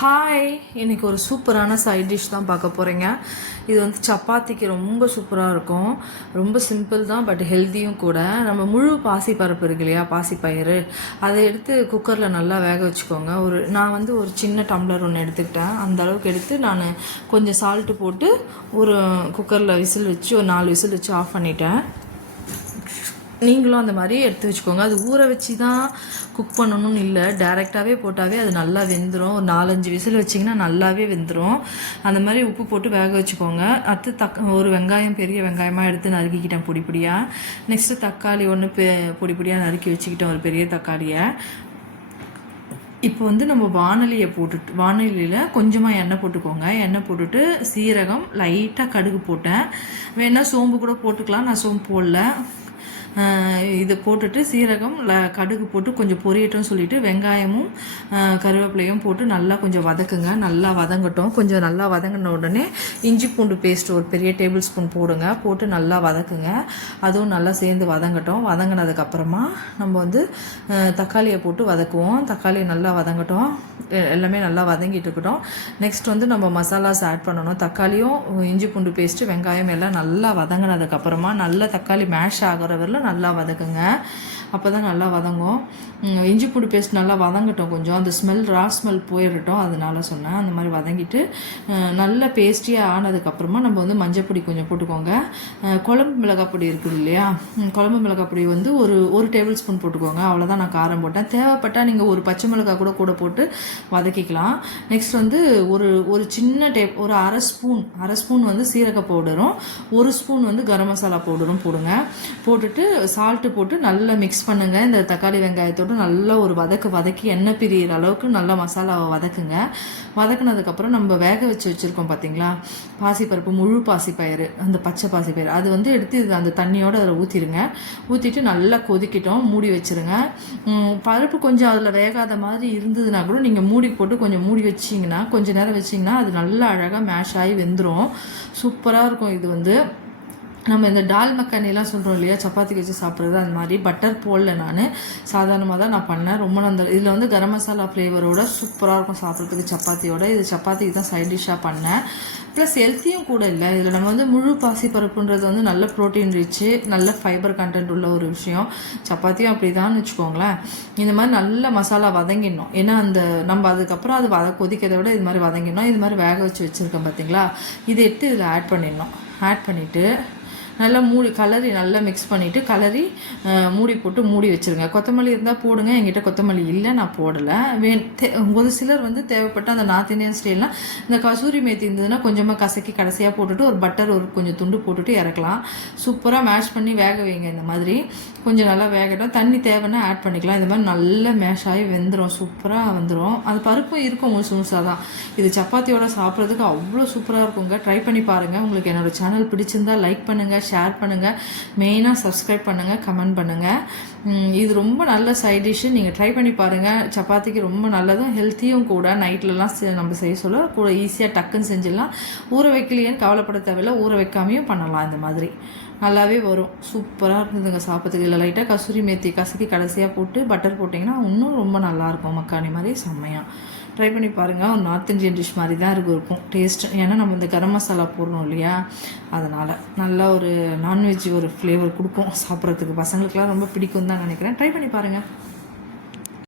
Hi, இன்றைக்கி ஒரு சூப்பரான சைட் டிஷ் தான் பார்க்க போகிறீங்க. இது வந்து சப்பாத்திக்கு ரொம்ப சூப்பராக இருக்கும். ரொம்ப சிம்பிள் தான், பட் ஹெல்த்தியும் கூட. நம்ம முழு பாசிப்பருப்பு இருக்கு இல்லையா, பாசிப்பயிறு, அதை எடுத்து குக்கரில் நல்லா வேக வச்சுக்கோங்க. நான் வந்து ஒரு சின்ன டம்ளர் ஒன்று எடுத்துக்கிட்டேன். அந்த அளவுக்கு எடுத்து நான் கொஞ்சம் சால்ட்டு போட்டு ஒரு குக்கரில் விசில் வச்சு ஒரு 4 விசில் வச்சு ஆஃப் பண்ணிட்டேன். நீங்களும் அந்த மாதிரி எடுத்து வச்சுக்கோங்க. அது ஊற வச்சு தான் குக் பண்ணணும்னு இல்லை, டைரெக்டாகவே போட்டாவே அது நல்லா வெந்துடும். ஒரு 4-5 விசில் வச்சிங்கன்னா நல்லாவே வெந்துடும். அந்த மாதிரி உப்பு போட்டு வேக வச்சுக்கோங்க. அடுத்து ஒரு வெங்காயம், பெரிய வெங்காயமாக எடுத்து நறுக்கிக்கிட்டேன் பொடி பொடியாக. நெக்ஸ்ட்டு தக்காளி ஒன்று பொடி பொடியாக நறுக்கி வச்சுக்கிட்டேன், ஒரு பெரிய தக்காளியை. இப்போ வந்து நம்ம வானலியில் கொஞ்சமாக எண்ணெய் போட்டுக்கோங்க. எண்ணெய் போட்டுட்டு சீரகம், லைட்டாக கடுகு போட்டேன். வேணால் சோம்பு கூட போட்டுக்கலாம், நான் சோம்பு போடல. இதை போட்டுட்டு சீரகம் கடுகு போட்டு கொஞ்சம் பொரியட்டும் சொல்லிவிட்டு வெங்காயமும் கருவேப்பிலையும் போட்டு நல்லா கொஞ்சம் வதக்குங்க. நல்லா வதங்கட்டும். கொஞ்சம் நல்லா வதங்கின உடனே இஞ்சி பூண்டு பேஸ்ட் ஒரு பெரிய டேபிள் ஸ்பூன் போடுங்க. போட்டு நல்லா வதக்குங்க. அதுவும் நல்லா சேர்ந்து வதங்கட்டும். வதங்கினதுக்கப்புறமா நம்ம வந்து தக்காளியை போட்டு வதக்குவோம். தக்காளி நல்லா வதங்கட்டும். எல்லாமே நல்லா வதங்கிட்டு இருக்கட்டும். நெக்ஸ்ட் வந்து நம்ம மசாலாஸ் ஆட் பண்ணணும். தக்காளியும் இஞ்சி பூண்டு பேஸ்ட்டு வெங்காயம் எல்லாம் நல்லா வதங்கினதுக்கப்புறமா நல்லா தக்காளி மேஷ் ஆகிற வரல நல்லா வதக்குங்க. அப்போ தான் நல்லா வதங்கும். இஞ்சி பூண்டு பேஸ்ட் நல்லா வதங்கட்டும். கொஞ்சம் அந்த ரா ஸ்மெல் போயிடட்டும், அதனால சொன்னேன். அந்த மாதிரி வதங்கிட்டு நல்லா பேஸ்டியாக ஆனதுக்கப்புறமா நம்ம வந்து மஞ்சப்பொடி கொஞ்சம் போட்டுக்கோங்க. குழம்பு மிளகாய் பொடி இருக்குது இல்லையா, குழம்பு மிளகாய் பொடி வந்து ஒரு டேபிள் ஸ்பூன் போட்டுக்கோங்க. அவ்வளோதான் நான் காரம் போட்டேன். தேவைப்பட்டால் நீங்கள் ஒரு பச்சை மிளகாய் கூட போட்டு வதக்கிக்கலாம். நெக்ஸ்ட் வந்து ஒரு சின்ன ஒரு அரை ஸ்பூன் வந்து சீரக பவுடரும், 1 ஸ்பூன் வந்து கரம் மசாலா பவுடரும் போடுங்க. போட்டுட்டு சால்ட்டு போட்டு நல்லா மிக்ஸ் பண்ணுங்கள். இந்த தக்காளி வெங்காயத்தோடு நல்லா ஒரு வதக்கி எண்ணெய் பிரியிற அளவுக்கு நல்லா மசாலாவை வதக்குங்க. வதக்குனதுக்கப்புறம் நம்ம வேக வச்சுருக்கோம் பார்த்தீங்களா பாசிப்பருப்பு, முழு பாசிப்பயிறு, அந்த பச்சை பாசிப்பயிறு, அது வந்து எடுத்து அந்த தண்ணியோடு அதில் ஊற்றிடுங்க. ஊற்றிட்டு நல்லா கொதிக்கிட்டோம், மூடி வச்சுருங்க. பருப்பு கொஞ்சம் அதில் வேகாத மாதிரி இருந்ததுன்னா கூட நீங்கள் மூடி போட்டு கொஞ்சம் மூடி வச்சிங்கன்னா, கொஞ்சம் நேரம் வச்சிங்கன்னா அது நல்லா அழகாக மேஷ் ஆகி வெந்துடும். சூப்பராக இருக்கும். இது வந்து நம்ம இந்த டால் மக்கனிலாம் சொல்கிறோம் இல்லையா, சப்பாத்திக்கு வச்சு சாப்பிட்றது, அந்த மாதிரி பட்டர் போடல. நான் சாதாரணமாக தான் நான் பண்ணேன். ரொம்ப இதில் வந்து கரம் மசாலா ஃப்ளேவரோட சூப்பராக இருக்கும் சாப்பிட்றதுக்கு சப்பாத்தியோட. இது சப்பாத்திக்கு தான் சைட் டிஷ்ஷாக பண்ணேன். ப்ளஸ் ஹெல்த்தியும் கூட இல்லை. இதில் நம்ம வந்து முழு பாசிப்பருப்புன்றது வந்து நல்ல ப்ரோட்டீன் ரிச்சு, நல்ல ஃபைபர் கண்டென்ட் உள்ள ஒரு விஷயம். சப்பாத்தியும் அப்படி தான் வச்சுக்கோங்களேன். இந்த மாதிரி நல்ல மசாலா வதங்கிடணும். ஏன்னா நம்ம அதுக்கப்புறம் அது கொதிக்கிறத விட இது மாதிரி வதங்கிடணும். இது மாதிரி வேக வச்சுருக்கேன் பார்த்தீங்களா, இதை எடுத்து இதில் ஆட் பண்ணிடணும். ஆட் பண்ணிவிட்டு நல்லா கலரி நல்லா மிக்ஸ் பண்ணிவிட்டு மூடி போட்டு மூடி வச்சுருங்க. கொத்தமல்லி இருந்தால் போடுங்க. என்கிட்ட கொத்தமல்லி இல்லை, நான் போடலை. ஒரு சிலர் வந்து தேவைப்பட்ட அந்த நார்த் இந்தியன் ஸ்டைல்லாம் இந்த கசூரி மேத்தி இருந்ததுன்னா கொஞ்சமாக கசக்கி கடைசியாக போட்டுட்டு ஒரு பட்டர் கொஞ்சம் துண்டு போட்டுட்டு இறக்கலாம். சூப்பராக மேஷ் பண்ணி வேக வைங்க. இந்த மாதிரி கொஞ்சம் நல்லா வேகட்டும். தண்ணி தேவைன்னா ஆட் பண்ணிக்கலாம். இந்த மாதிரி நல்லா மேஷ் ஆகி வெந்துடும், சூப்பராக வந்துடும். அது பருப்பும் இருக்கும் முழுசாக தான். இது சப்பாத்தியோட சாப்பிட்றதுக்கு அவ்வளோ சூப்பராக இருக்குங்க. ட்ரை பண்ணி பாருங்கள். உங்களுக்கு என்னோடய சேனல் பிடிச்சிருந்தா லைக் பண்ணுங்கள், ஷேர் பண்ணுங்கள், மெயினாக சப்ஸ்கிரைப் பண்ணுங்கள், கமெண்ட் பண்ணுங்கள். இது ரொம்ப நல்ல சைட் டிஷ்ஷு. நீங்கள் ட்ரை பண்ணி பாருங்கள். சப்பாத்திக்கு ரொம்ப நல்லதும் ஹெல்த்தியும் கூட. நைட்லலாம் நம்ம செய்ய சொல்ல கூட ஈஸியாக டக்குன்னு செஞ்சிடலாம். ஊற வைக்கலையேன்னு கவலைப்பட தேவையில்லை, ஊற வைக்காமையும் பண்ணலாம். இந்த மாதிரி நல்லாவே வரும். சூப்பராக இருந்ததுங்க சாப்பிட்றதுக்கு. இல்லை லைட்டாக கசூரி மேத்தி கசக்கி கடைசியாக போட்டு பட்டர் போட்டிங்கன்னா இன்னும் ரொம்ப நல்லாயிருக்கும். மக்கானி மாதிரி செம்மையாக ட்ரை பண்ணி பாருங்கள். ஒரு நார்த் இந்தியன் டிஷ் மாதிரி தான் இருக்கும் டேஸ்ட். ஏன்னா நம்ம இந்த கரம் மசாலா போடணும் இல்லையா, அதனால் நல்லா ஒரு நான்வெஜ் ஒரு ஃப்ளேவர் கொடுக்கும் சாப்பிட்றதுக்கு. பசங்களுக்குலாம் ரொம்ப பிடிக்கும் தான் நினைக்கிறேன். ட்ரை பண்ணி பாருங்கள்.